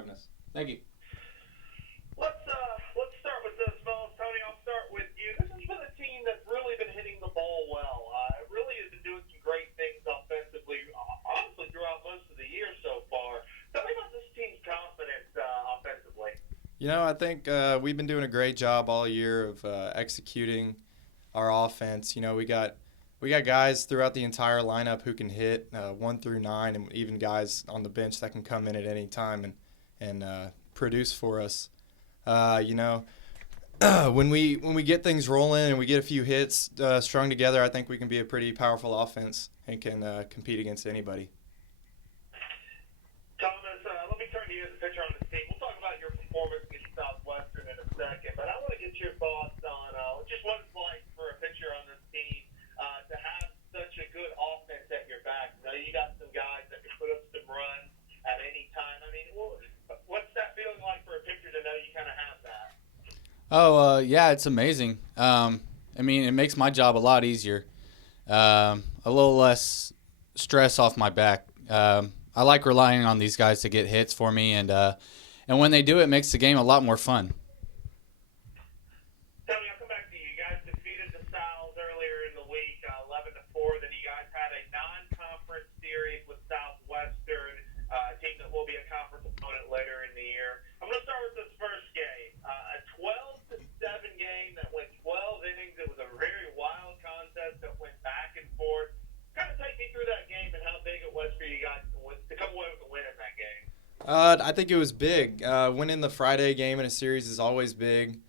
having us. Thank you. Let's start with this, fellas. Tony, I'll start with you. This has been a team that's really been hitting the ball well. It really has been doing some great things offensively, honestly, throughout most of the year so far. Tell me about this team's confidence offensively. I think we've been doing a great job all year of executing our offense. We got guys throughout the entire lineup who can hit 1 through 9, and even guys on the bench that can come in at any time and produce for us. When we get things rolling and we get a few hits strung together, I think we can be a pretty powerful offense and can compete against anybody. Thomas, let me turn to you as a pitcher on this team. We'll talk about your performance against Southwestern in a second, but I want to get your thoughts on just what it's like for a pitcher on this team to have such a good offense at your back. You got some guys that can put up some runs at any time. I mean, what's that feeling like for a pitcher to know you kind of have that? Yeah, it's amazing. It makes my job a lot easier. A little less stress off my back. I like relying on these guys to get hits for me, and when they do, it makes the game a lot more fun. Tony, I'll come back to you. You guys defeated the Sows earlier in the week, 11-4. Then you guys had a non-conference series with Southwestern, a team that will be a conference opponent later in the year. I'm going to start with this first game, a 12-7 game that went 12 innings. It was a very wild contest that went back and forth. Kind of take me through that game and how big it was for you guys to come away with a win in that game. I think it was big. Winning the Friday game in a series is always big.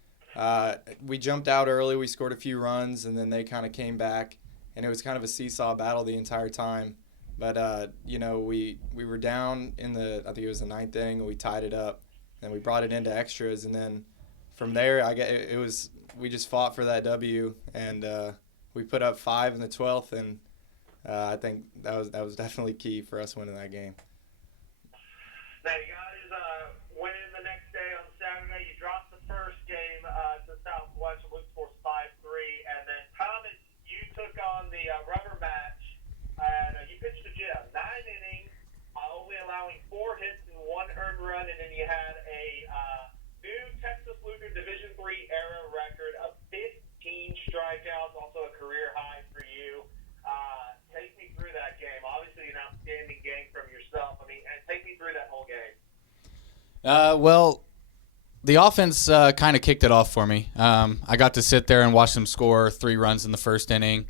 We jumped out early. We scored a few runs, and then they kind of came back, and it was kind of a seesaw battle the entire time. But, we were down in I think it was the 9th inning, and we tied it up. And we brought it into extras, and then from there, we just fought for that W, and we put up 5 in the 12th, and I think that was definitely key for us winning that game. Now, you guys went in the next day on Saturday. You dropped the first game to Southwest. Blue scores 5-3. And then, Thomas, you took on the rubber match, and you pitched a gem. 9 innings, only allowing 4 hits and 1 earned run. And then you had a new Texas Lutheran Division III era record of 15 strikeouts, also a career high for you. Take me through that game. Obviously, an outstanding game from yourself. Take me through that whole game. Well, the offense kind of kicked it off for me. I got to sit there and watch them score 3 runs in the first inning.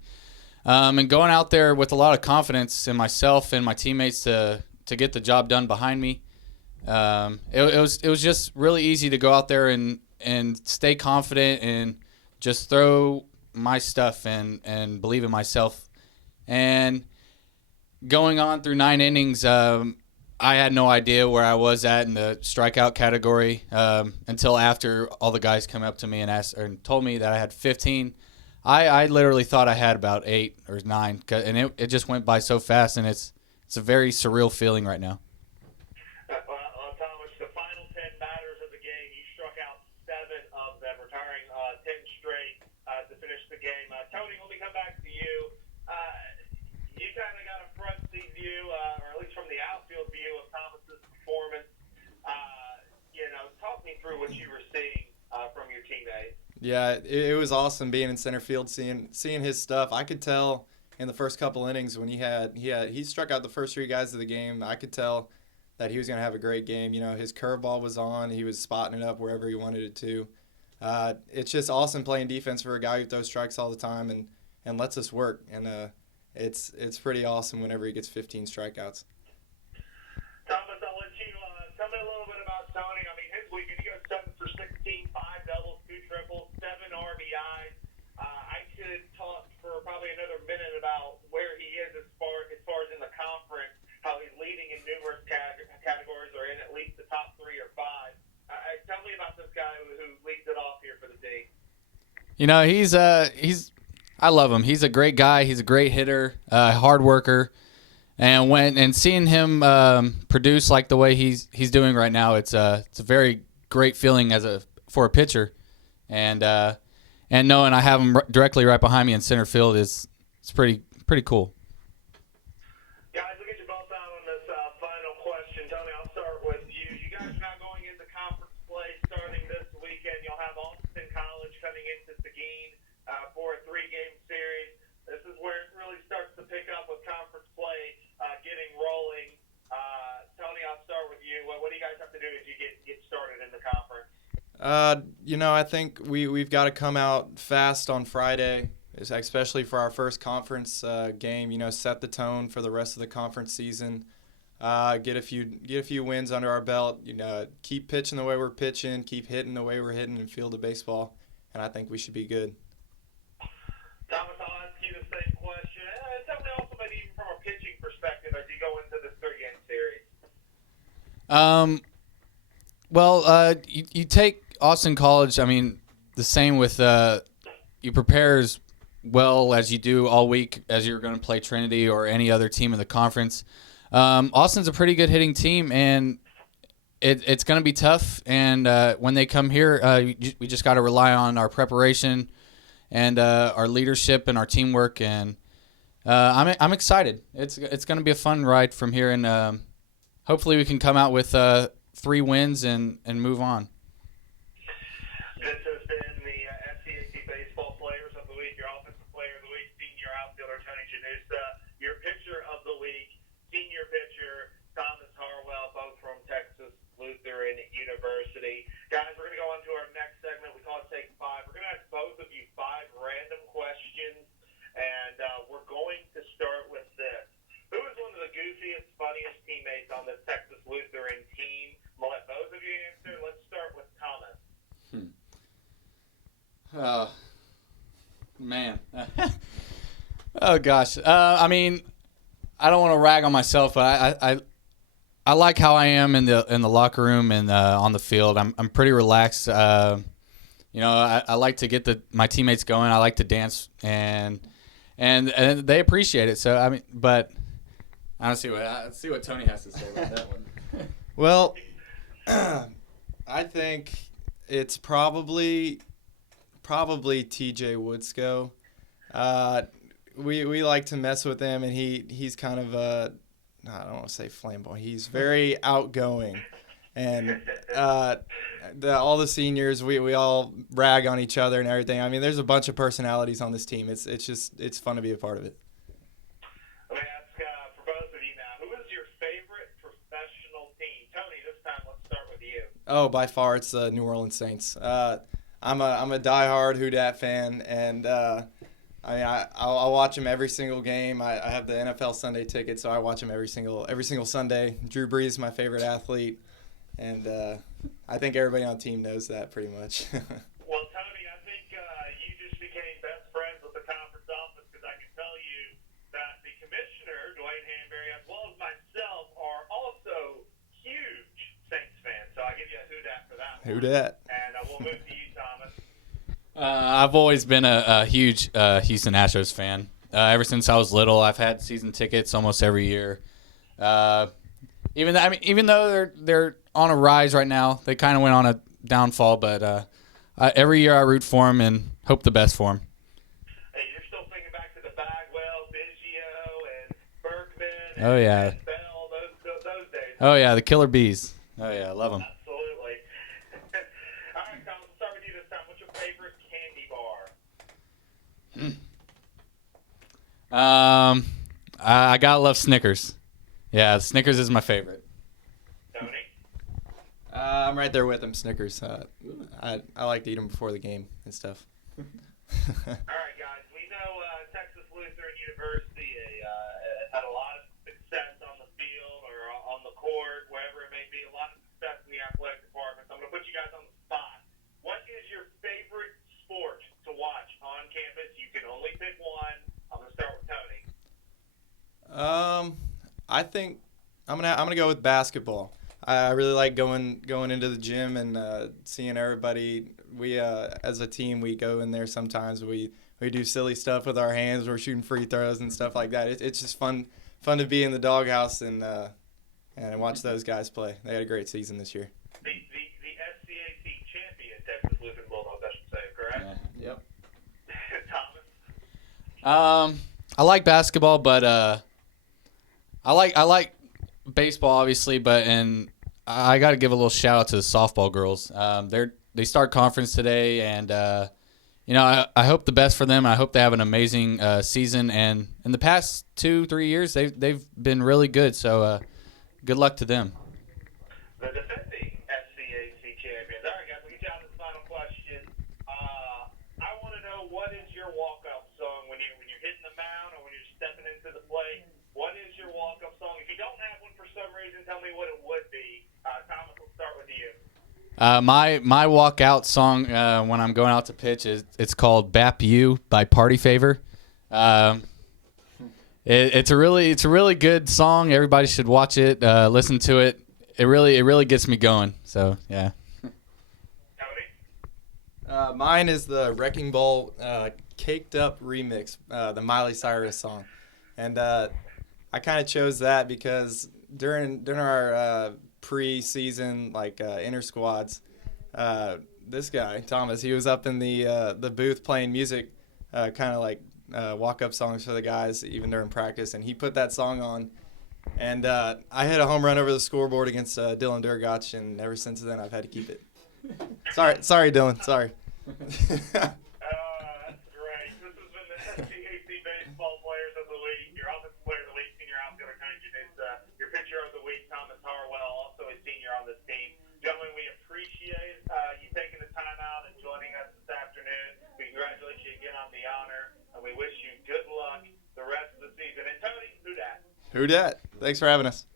And going out there with a lot of confidence in myself and my teammates to get the job done behind me. It was just really easy to go out there and stay confident and just throw my stuff and believe in myself. And going on through 9 innings, I had no idea where I was at in the strikeout category until after all the guys come up to me and told me that I had 15. I literally thought I had about 8 or 9, and it just went by so fast, and it's a very surreal feeling right now. Thomas, the final 10 batters of the game, you struck out 7 of them, retiring 10 straight to finish the game. Tony, let me come back to you. You kind of got a front seat view, or at least from the outfield view of Thomas's performance. Talk me through what you were seeing from your teammates. Yeah, it was awesome being in center field, seeing his stuff. I could tell in the first couple innings when he struck out the first 3 guys of the game. I could tell that he was going to have a great game. His curveball was on. He was spotting it up wherever he wanted it to. It's just awesome playing defense for a guy who throws strikes all the time and lets us work. And it's pretty awesome whenever he gets 15 strikeouts. Thomas, I'll let you tell me a little bit about Tony. His weekend, he goes 7 for 16, 5 doubles, 2 triples, 7 RBIs. I could talk for probably another minute about where he is as far as in the conference, how he's leading in numerous categories or in at least the top 3 or 5. Tell me about this guy who leads it off here for the team. I love him. He's a great guy. He's a great hitter, hard worker. And seeing him produce like the way he's doing right now, it's a very great feeling for a pitcher. And knowing I have him directly right behind me in center field it's pretty cool. Guys, we'll get you both out on this final question. Tony, I'll start with you. You guys are not I think we've got to come out fast on Friday, especially for our first conference game. Set the tone for the rest of the conference season. Get a few wins under our belt. Keep pitching the way we're pitching, keep hitting the way we're hitting, and field the baseball. And I think we should be good. Thomas, I'll ask you the same question. Tell me also maybe even from a pitching perspective as you go into this 3-game series. Well, you take Austin College. I mean, the same with you prepare as well as you do all week as you're going to play Trinity or any other team in the conference. Austin's a pretty good hitting team, and it's going to be tough. And when they come here, we just got to rely on our preparation and our leadership and our teamwork. And I'm excited. It's going to be a fun ride from here, and hopefully we can come out with 3 wins and move on. This has been the SCAC Baseball Players of the Week, your Offensive Player of the Week, Senior Outfielder Tony Gennusa, your Pitcher of the Week, Senior Pitcher Thomas Harwell, both from Texas Lutheran University. Guys, we're going to go on to our next segment. We call it Take 5. We're going to ask both of you 5 random questions, and we're going to start with this. Who is one of the goofiest, funniest teammates on this Texas Lutheran team? I'll let both of you answer. Let's start with Thomas. Oh, man. Oh, gosh. I mean, I don't want to rag on myself, but I like how I am in the locker room and on the field. I'm pretty relaxed. I like to get my teammates going. I like to dance, and they appreciate it. So I mean, but I don't see what Tony has to say about that one. Well, I think it's probably TJ Woodsko. We like to mess with him, and he's kind of I don't want to say flamboyant. He's very outgoing, and all the seniors we all rag on each other and everything. I mean, there's a bunch of personalities on this team. It's fun to be a part of it. Let me ask for both of you now. Who is your favorite professional team? Tony, this time let's start with you. Oh, by far it's the New Orleans Saints. I'm a diehard Who Dat fan, and I'll watch him every single game. I have the NFL Sunday ticket, so I watch him every single Sunday. Drew Brees is my favorite athlete, and I think everybody on the team knows that pretty much. Well, Tony, I think you just became best friends with the conference office, because I can tell you that the commissioner, Dwayne Hanbury, as well as myself, are also huge Saints fans. So I give you a Who Dat for that one. Who Dat? And we'll move to you, Thomas. I've always been a huge Houston Astros fan. Ever since I was little, I've had season tickets almost every year. Even though they're on a rise right now, they kind of went on a downfall. But every year I root for them and hope the best for them. Hey, you're still thinking back to the Bagwell, Biggio, and Bergman, Oh yeah. and Bell, those days. Oh yeah, the Killer Bees. Oh yeah, I love them. Absolutely. All right, Thomas, we'll start with you this time. What's your favorite candy bar? I gotta love Snickers. Yeah, Snickers is my favorite. Tony? I'm right there with him, Snickers. I like to eat them before the game and stuff. All right, guys. We know Texas Lutheran University has had a lot of success on the field or on the court, wherever it may be, a lot of success in the athletic department. So I'm going to put you guys on the spot. What is your favorite sport to watch on campus? You can only pick one. I'm going to start with Tony. I think I'm gonna go with basketball. I really like going into the gym and seeing everybody. We as a team, we go in there sometimes. We do silly stuff with our hands. We're shooting free throws and stuff like that. It's just fun to be in the doghouse and watch those guys play. They had a great season this year. The SCAC champion Texas Lutheran Bulldogs, I should say, correct? Yeah. Yep. Thomas? I like basketball, but I like baseball obviously, but I got to give a little shout out to the softball girls. They start conference today, and I hope the best for them. I hope they have an amazing season. And in the past 2-3 years, they've been really good. So good luck to them. The defending SCAC champions. All right, guys, we'll get you out of the your walk-up song when you're hitting the mound or when you're stepping into the plate? What is your walk-up song? If you don't have one for some reason, tell me what it would be. Thomas, we'll start with you. My walkout song when I'm going out to pitch it's called "Bap You" by Party Favor. It's a really good song. Everybody should watch it, listen to it. It really gets me going. So yeah. Mine is the Wrecking Ball Caked Up remix, the Miley Cyrus song. And I kind of chose that because during our pre-season inter squads, this guy Thomas, he was up in the booth playing music, kind of like walk-up songs for the guys even during practice, and he put that song on, and I hit a home run over the scoreboard against Dylan Durgach, and ever since then I've had to keep it. Sorry, Dylan. Sorry. That's great. This has been the SCAC Baseball Players of the Week. Your Offensive Player of the Week, Senior Outfielder Gennusa, your Pitcher of the Week, Thomas Harwell, also a senior on this team. Gentlemen, we appreciate you taking the time out and joining us this afternoon. We congratulate you again on the honor, and we wish you good luck the rest of the season. And Tony, who dat? Who dat? Thanks for having us.